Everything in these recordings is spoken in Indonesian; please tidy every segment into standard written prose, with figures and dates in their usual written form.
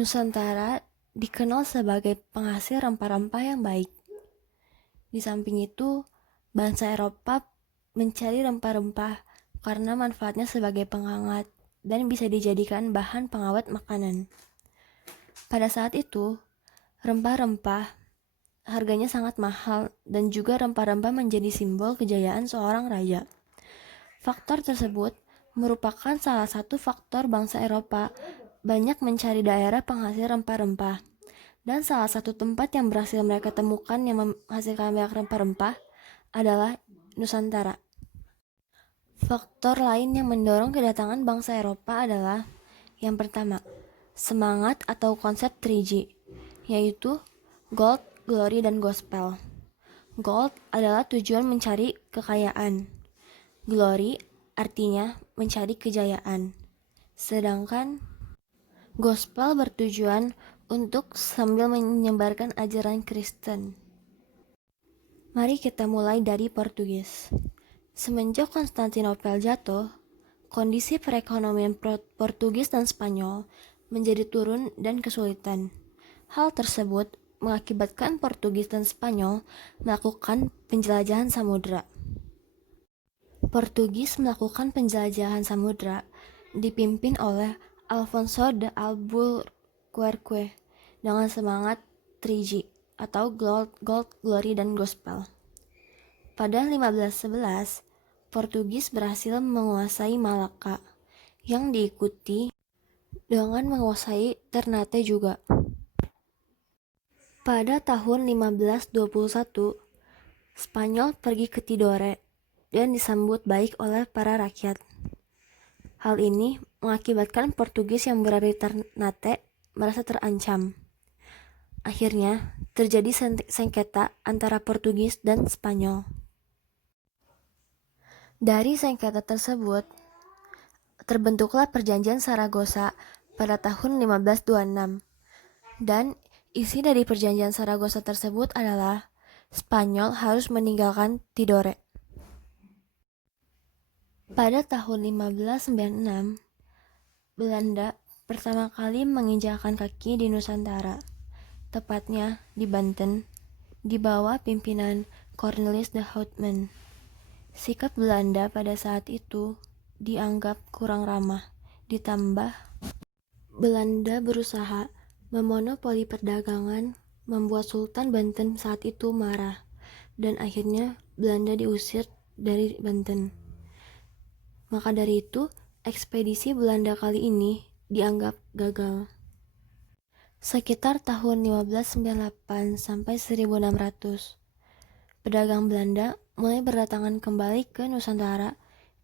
Nusantara dikenal sebagai penghasil rempah-rempah yang baik. Di samping itu, bangsa Eropa mencari rempah-rempah karena manfaatnya sebagai penghangat dan bisa dijadikan bahan pengawet makanan. Pada saat itu, rempah-rempah harganya sangat mahal dan juga rempah-rempah menjadi simbol kejayaan seorang raja. Faktor tersebut merupakan salah satu faktor bangsa Eropa banyak mencari daerah penghasil rempah-rempah. Dan salah satu tempat yang berhasil mereka temukan yang menghasilkan banyak rempah-rempah adalah Nusantara. Faktor lain yang mendorong kedatangan bangsa Eropa adalah yang pertama, semangat atau konsep 3G, yaitu gold, glory, dan gospel. Gold adalah tujuan mencari kekayaan. Glory artinya mencari kejayaan. Sedangkan gospel bertujuan untuk sambil menyebarkan ajaran Kristen. Mari kita mulai dari Portugis. Semenjak Konstantinopel jatuh, kondisi perekonomian Portugis dan Spanyol menjadi turun dan kesulitan. Hal tersebut mengakibatkan Portugis dan Spanyol melakukan penjelajahan samudra. Portugis melakukan penjelajahan samudra dipimpin oleh Alfonso de Albuquerque dengan semangat 3G atau gold, glory, dan gospel. Pada 1511, Portugis berhasil menguasai Malaka yang diikuti dengan menguasai Ternate juga. Pada tahun 1521, Spanyol pergi ke Tidore dan disambut baik oleh para rakyat. Hal ini mengakibatkan Portugis yang berada di Ternate merasa terancam. Akhirnya, terjadi sengketa antara Portugis dan Spanyol. Dari sengketa tersebut, terbentuklah Perjanjian Saragossa pada tahun 1526. Dan isi dari Perjanjian Saragossa tersebut adalah Spanyol harus meninggalkan Tidore. Pada tahun 1596, Belanda pertama kali menginjakkan kaki di Nusantara, tepatnya di Banten, di bawah pimpinan Cornelis de Houtman. Sikap Belanda pada saat itu dianggap kurang ramah, ditambah Belanda berusaha memonopoli perdagangan, membuat Sultan Banten saat itu marah, dan akhirnya Belanda diusir dari Banten. Maka dari itu, ekspedisi Belanda kali ini dianggap gagal. Sekitar tahun 1598 sampai 1600, pedagang Belanda mulai berdatangan kembali ke Nusantara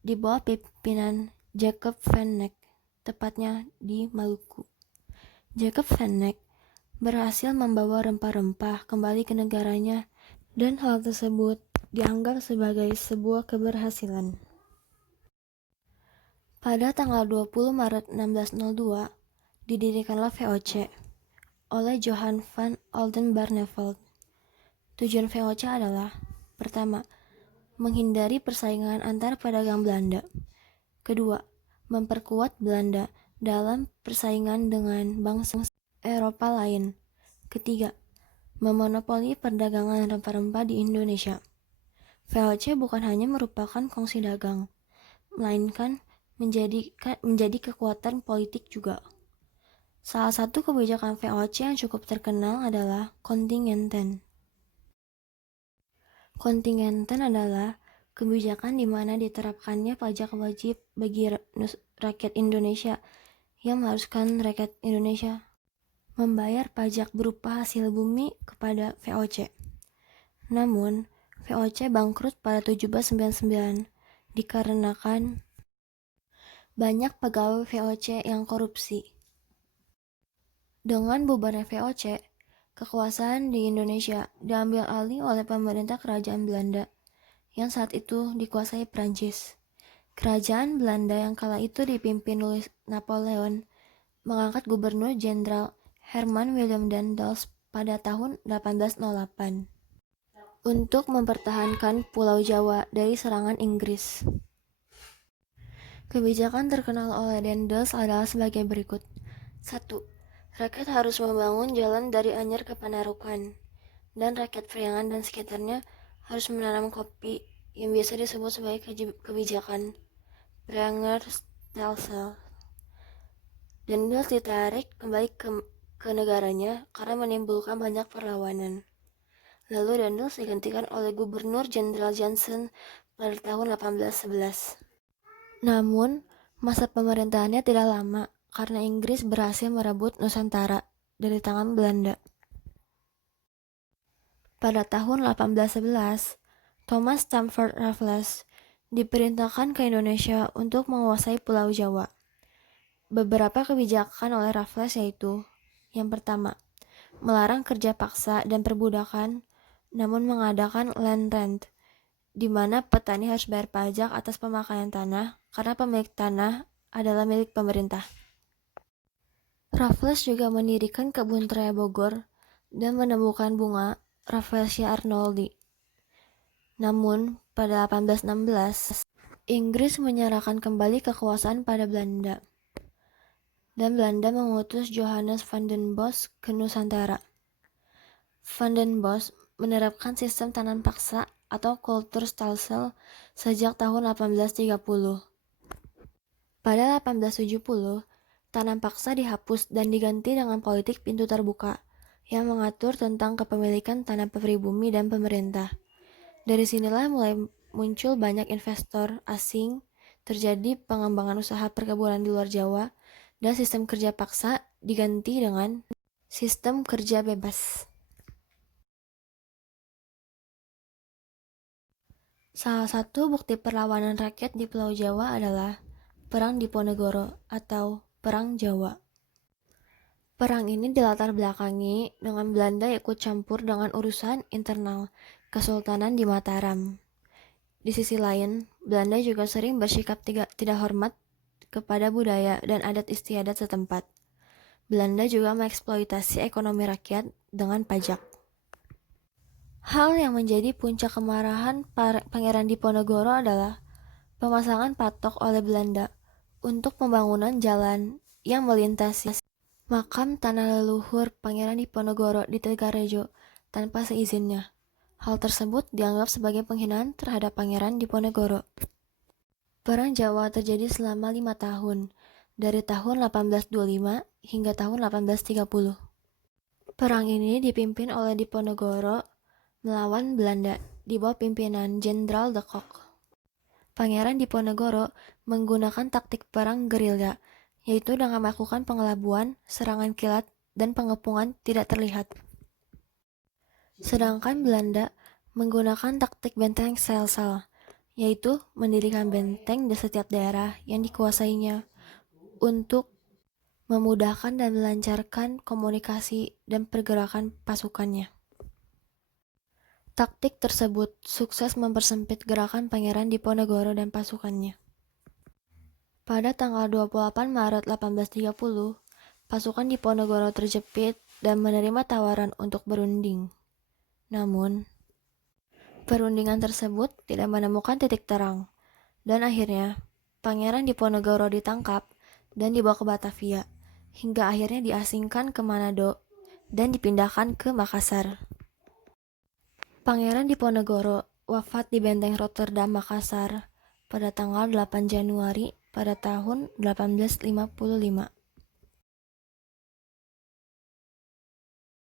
di bawah pimpinan Jacob van Eyck, tepatnya di Maluku. Jacob van Eyck berhasil membawa rempah-rempah kembali ke negaranya dan hal tersebut dianggap sebagai sebuah keberhasilan. Pada tanggal 20 Maret 1602, didirikanlah VOC oleh Johan van Oldenbarnevelt. Tujuan VOC adalah: pertama, menghindari persaingan antar pedagang Belanda. Kedua, memperkuat Belanda dalam persaingan dengan bangsa Eropa lain. Ketiga, memonopoli perdagangan rempah-rempah di Indonesia. VOC bukan hanya merupakan kongsi dagang, melainkan menjadi kekuatan politik juga. Salah satu kebijakan VOC yang cukup terkenal adalah kontingenten. Kontingenten adalah kebijakan di mana diterapkannya pajak wajib bagi rakyat Indonesia yang mengharuskan rakyat Indonesia membayar pajak berupa hasil bumi kepada VOC. Namun, VOC bangkrut pada 1799 dikarenakan banyak pegawai VOC yang korupsi. Dengan bubarnya VOC, kekuasaan di Indonesia diambil alih oleh pemerintah kerajaan Belanda yang saat itu dikuasai Prancis. Kerajaan Belanda yang kala itu dipimpin oleh Napoleon mengangkat Gubernur Jenderal Herman Willem Daendels pada tahun 1808 untuk mempertahankan Pulau Jawa dari serangan Inggris. Kebijakan terkenal oleh Daendels adalah sebagai berikut. 1. Rakyat harus membangun jalan dari Anyer ke Panarukan, dan rakyat Priangan dan sekitarnya harus menanam kopi yang biasa disebut sebagai kebijakan Prianger Stelsel. Dendels ditarik kembali ke negaranya karena menimbulkan banyak perlawanan. Lalu Dendels digantikan oleh Gubernur Jenderal Johnson pada tahun 1811. Namun, masa pemerintahannya tidak lama karena Inggris berhasil merebut Nusantara dari tangan Belanda. Pada tahun 1811, Thomas Stamford Raffles diperintahkan ke Indonesia untuk menguasai Pulau Jawa. Beberapa kebijakan oleh Raffles yaitu: yang pertama, melarang kerja paksa dan perbudakan, namun mengadakan land rent, di mana petani harus bayar pajak atas pemakaian tanah karena pemilik tanah adalah milik pemerintah. Raffles juga mendirikan kebun raya Bogor dan menemukan bunga Rafflesia arnoldi. Namun, pada 1816, Inggris menyerahkan kembali kekuasaan pada Belanda, dan Belanda mengutus Johannes van den Bosch ke Nusantara. Van den Bosch menerapkan sistem tanam paksa atau kulturstelsel sejak tahun 1830. Pada 1870, tanam paksa dihapus dan diganti dengan politik pintu terbuka yang mengatur tentang kepemilikan tanah pribumi dan pemerintah. Dari sinilah mulai muncul banyak investor asing, terjadi pengembangan usaha perkebunan di luar Jawa, dan sistem kerja paksa diganti dengan sistem kerja bebas. Salah satu bukti perlawanan rakyat di Pulau Jawa adalah Perang Diponegoro atau Perang Jawa. Perang ini dilatar belakangi dengan Belanda ikut campur dengan urusan internal Kesultanan di Mataram. Di sisi lain, Belanda juga sering bersikap tidak hormat kepada budaya dan adat istiadat setempat. Belanda juga mengeksploitasi ekonomi rakyat dengan pajak. Hal yang menjadi puncak kemarahan Pangeran Diponegoro adalah pemasangan patok oleh Belanda untuk pembangunan jalan yang melintasi makam tanah leluhur Pangeran Diponegoro di Tegarejo tanpa seizinnya. Hal tersebut dianggap sebagai penghinaan terhadap Pangeran Diponegoro. Perang Jawa terjadi selama 5 tahun, dari tahun 1825 hingga tahun 1830. Perang ini dipimpin oleh Diponegoro melawan Belanda di bawah pimpinan Jenderal de Kock. Pangeran Diponegoro menggunakan taktik perang gerilya, yaitu dengan melakukan pengelabuan, serangan kilat, dan pengepungan tidak terlihat. Sedangkan Belanda menggunakan taktik benteng sel-sel, yaitu mendirikan benteng di setiap daerah yang dikuasainya untuk memudahkan dan melancarkan komunikasi dan pergerakan pasukannya. Taktik tersebut sukses mempersempit gerakan Pangeran Diponegoro dan pasukannya. Pada tanggal 28 Maret 1830, pasukan Diponegoro terjepit dan menerima tawaran untuk berunding. Namun, perundingan tersebut tidak menemukan titik terang, dan akhirnya Pangeran Diponegoro ditangkap dan dibawa ke Batavia, hingga akhirnya diasingkan ke Manado dan dipindahkan ke Makassar. Pangeran Diponegoro wafat di Benteng Rotterdam, Makassar pada tanggal 8 Januari pada tahun 1855.